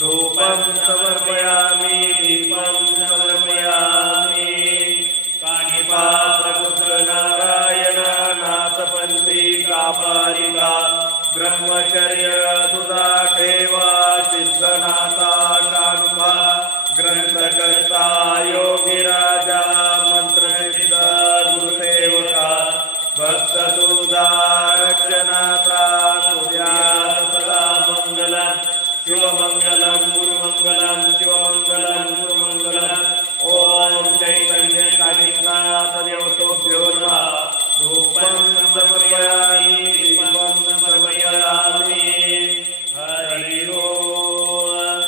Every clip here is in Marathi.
धूपं समर्पयामि दीपं समर्पयामि कानिपात्रपुत्र नारायण नाथपंथी कापालिका ब्रह्मचर्य सुधा ठेवा सिद्धनाथा कानुका ग्रंथकर्ता योगीराजा मंत्रसिद्ध गुरुसेवका भक्ततुदा रक्षनाथा सूर्यात सदा मंगलम् शिवमंगलम गुरुमंगलम शिवमंगलम गुरुमंगलम ओम चैतन्य कालिनाथ देवतोभ्यो नमः धूपं समर्पयामि दीपं समर्पयामि हरि ओम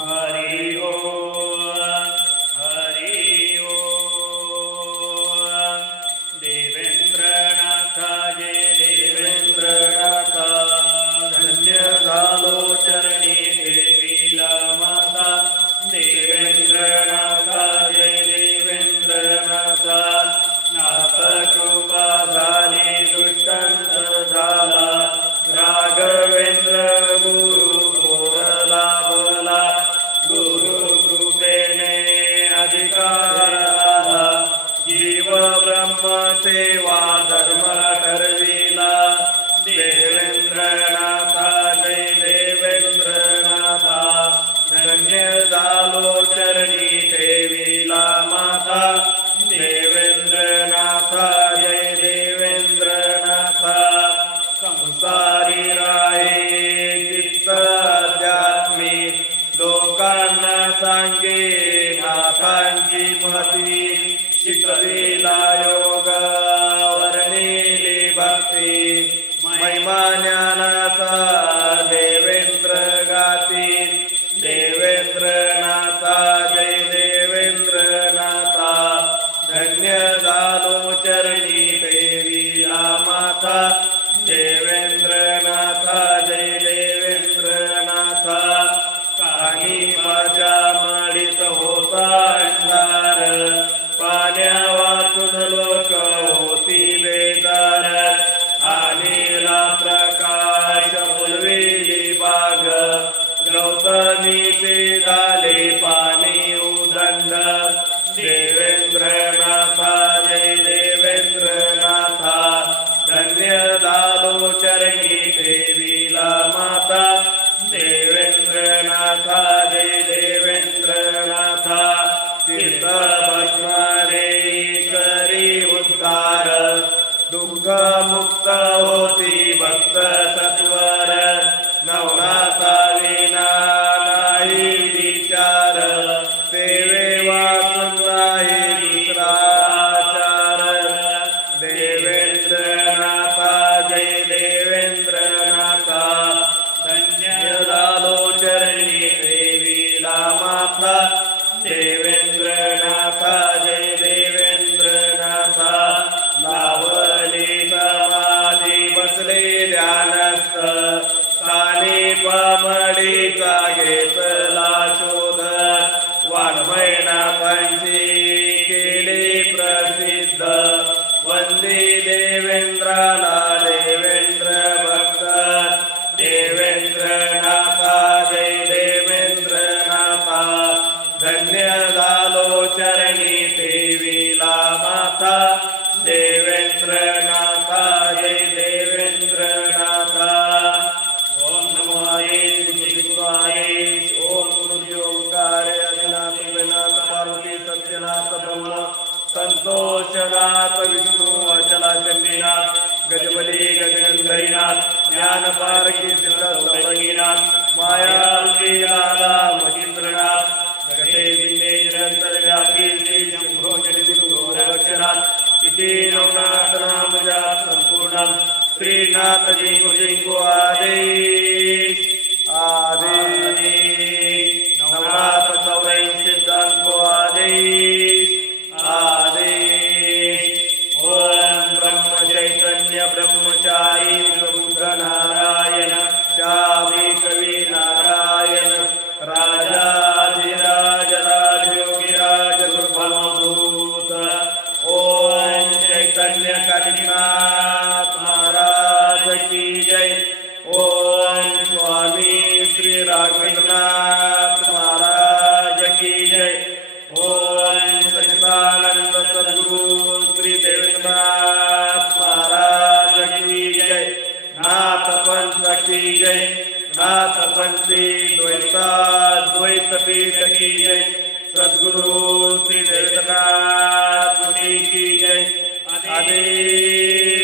हरि ओम हरि ओम देवेंद्रनाथ जय देवेंद्रनाथ धन्य झालो चरणी देवीला माता देवेंद्रनाथ जय देवेंद्रनाथ नाथ कृपा झाली दुष्टंत झाला राघवेंद्र गुरु थोरला भला गुरु कृपेने अधिकार झाला जीव ब्रह्म सेवा धर्म ठरविला देवेंद्रनाथ जय देवेंद्रनाथ धन्य झालो चरणी ठेविला माता देवेंद्रनाथ जय देवेंद्रनाथ संसारी राहे चित्त अध्यात्मिक लोकांना सांगे नाथांची महती शिकविला योग वर्णिली भक्ती महिमा ज्ञानाचा देवेंद्र गाती देवेंद्रनाथ जय देवेंद्रनाथ धन्य झालो चरणी ठेविला माता देवेंद्रनाथ जय देवेंद्रनाथ काही माझ्या माडीत होता अंधार पाण्या वाचून लोक होती बेजार आलेला प्रकाश फुलवेली बाग गौतमीचे झाले पाणी उदंड देवेंद्रनाथ जय देवेंद्रनाथ धन्य झालो चरणी ठेविला माता देवेंद्रनाथ जय देवेंद्रनाथ तीर्थ भस्माने करी उद्धार दुःख मुक्त होती भक्त सत्वर नवनाथा विना नाही विचार सेवे वाचून नाही दुसरा आचार देवेंद्रनाथ जय देवेंद्रनाथ धन्य झालो चरणी ठेविला माता देवेंद्रनाथ जय देवेंद्रनाथ लावली समाधी बसले ध्यानस्थ स्थानी पमडीचा घेतला शोध वाङ्मयनाथांची केली प्रसिद्ध वंदे देवेंद्राला देवेंद्र भक्त देवेंद्रनाथ जय देवेंद्रनाथ धन्य झालो चरणी ठेविला माता देवेंद्रनाथ जय देवेंद्रनाथ ओम नमो शिवाय ओम गुरु ओंकार आदिनाथ विनाथ पार्वती सत्यनाथ ब्रह्म संतोषनाथ विष्णु अचला चंडीनाथ गजबली गजगंधरीनाथ ज्ञानपारकी सिद्ध सौरंगीनाथ मायारूपी दादा महेंद्रनाथ जगते बिंदे निरंतर व्यापी श्री शंभो जगद्गुरु रक्षनाथ इति नवनाथ नाम जाप संपूर्णम श्रीनाथ जी गुरुजी को आदेश आदेश नवनाथ चौरई सिद्धांत को आदेश आदेश ओम ब्रह्म चैतन्य ब्रह्मचारी प्रबुद्ध नारायण शावी कवि नारायण राजाधिराज राजयोगिराज गुरुभवभूत ओम चैतन्य कालिनाथ महाराज की जय ओम स्वामी श्री देवेंद्रनाथ महाराज की जय। ओम सच्चिदानंद सद्गुरु श्री देवेंद्रनाथ महाराज की जय। नाथ पंथ की जय। नाथ पंथी द्वैत पीठ की जय। सद्गुरु श्री देवेंद्रनाथ मुनि की जय। आदि